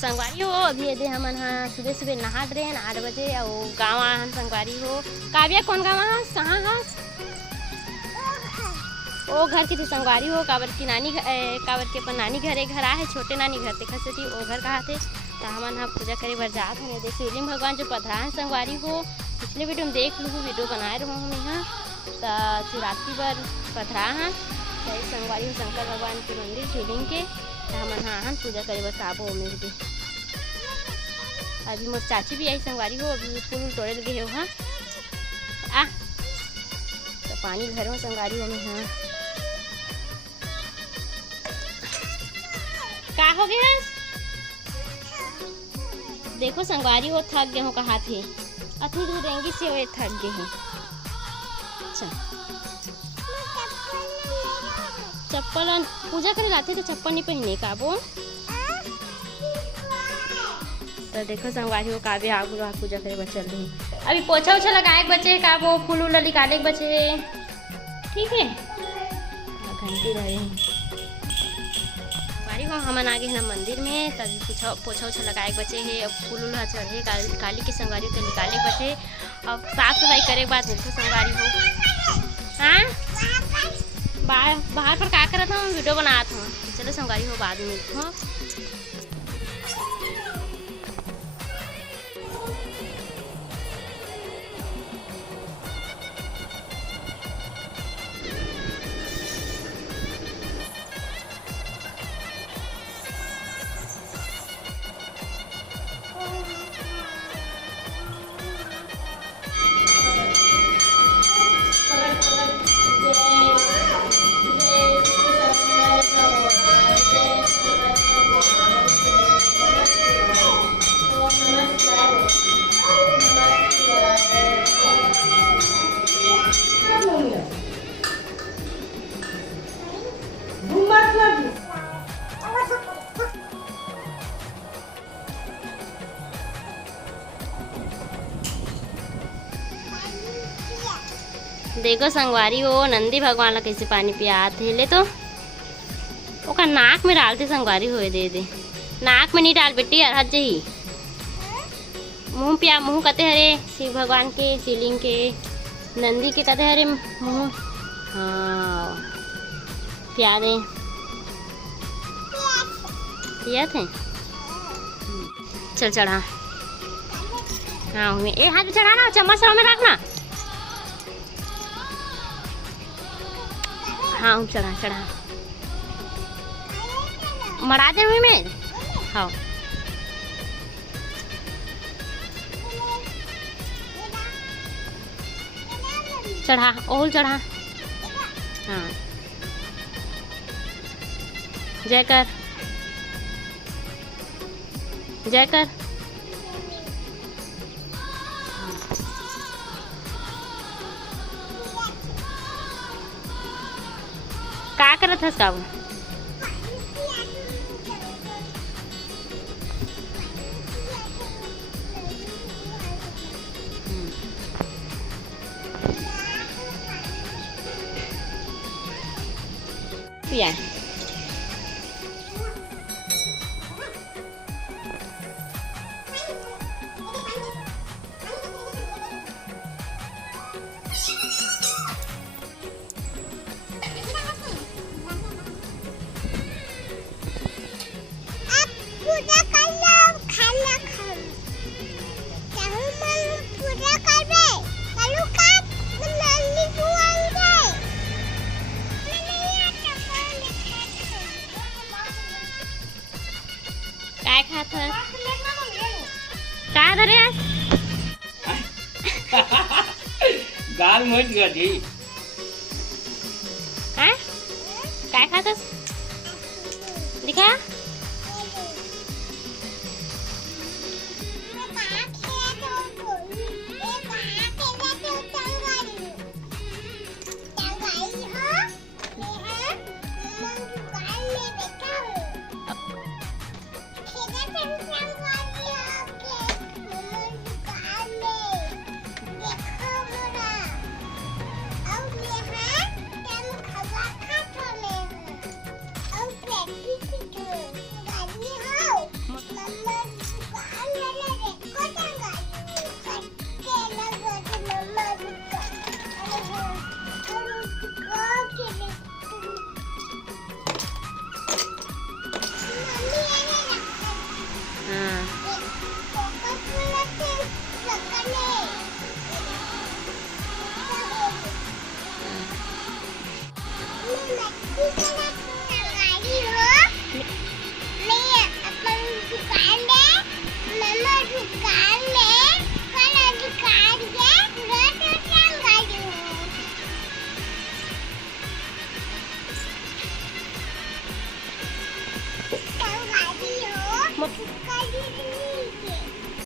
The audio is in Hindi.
संगवारी हो अभी यदि हमन हाँ सुबह सुबह नहा रहे हैं 8 बजे और गाँव आन संगवारी हो। काव्या कौन गाँव हस कहाँ हस? ओ घर की थी संगवारी हो काबर की नानी काबर के अपन नानी घरे घर आए छोटे नानी घर देखा से थी ओ घर कहा थे तो हमन हाँ पूजा करे बर जात हैं। देख शिवलिंग भगवान जो पधरा है संगवारी हो पिछले वीडियो में देख लूँ वीडियो बनाए रहूँ हम यहाँ तो शिवरात्रि पर पधरा हैं सही संगवारी हो शंकर भगवान के मंदिर शिवलिंग के हमन हाँ पूजा करे बर आबो मिल के। अभी मोर चाची भी आई संगवारी हो अभी फूल तोड़े लगे हो हाँ आ तो पानी घर में संगवारी हो में हाँ का हो गया देखो संगवारी हो थक गए हो कहा थे अथी दूध देंगी से वो थक गए हैं। अच्छा चप्पल पूजा करे लाते तो चप्पल नहीं पहने का वो तो देखो संगवारी हो काव्य आगू पूजा करे बच्चे चल रही अभी पोछा उछा लगाए बच्चे का वो फूल उल निकाले बच्चे ठीक है घंटी रहे संगवारी हो हमन आगे है ना मंदिर में तभी पोछा उछा लगाए बच्चे है अब फूल उल चढ़े काली के संगवारी तो निकाले बच्चे अब साफ सफाई करे के बाद देखो संगवारी हो हाँ बाहर पर क्या कर रहा था वीडियो बना था चलो संगवारी हो बाद में हाँ देखो संगवारी हो नंदी भगवान ला कैसे पानी पियाते ले तो ओका नाक में डालते संगवारी हो दे नाक में नहीं डाल बेटी हट जही मुँह पिया मुँह कहते हरे शिव भगवान के शिवलिंग के नंदी के कहते हरे मुँह हाँ पिया दे पिया थे चल चढ़ा हाँ ए हाथ में चढ़ाना चम्मच में रखना हाँ चढ़ा चढ़ा मरा दे हुई में हाँ चढ़ा ओल चढ़ा हाँ जय कर जय कर क्या करत हस का पिया काय खात काय धरे गाल मत गधी काय खातस दिखा Mama म-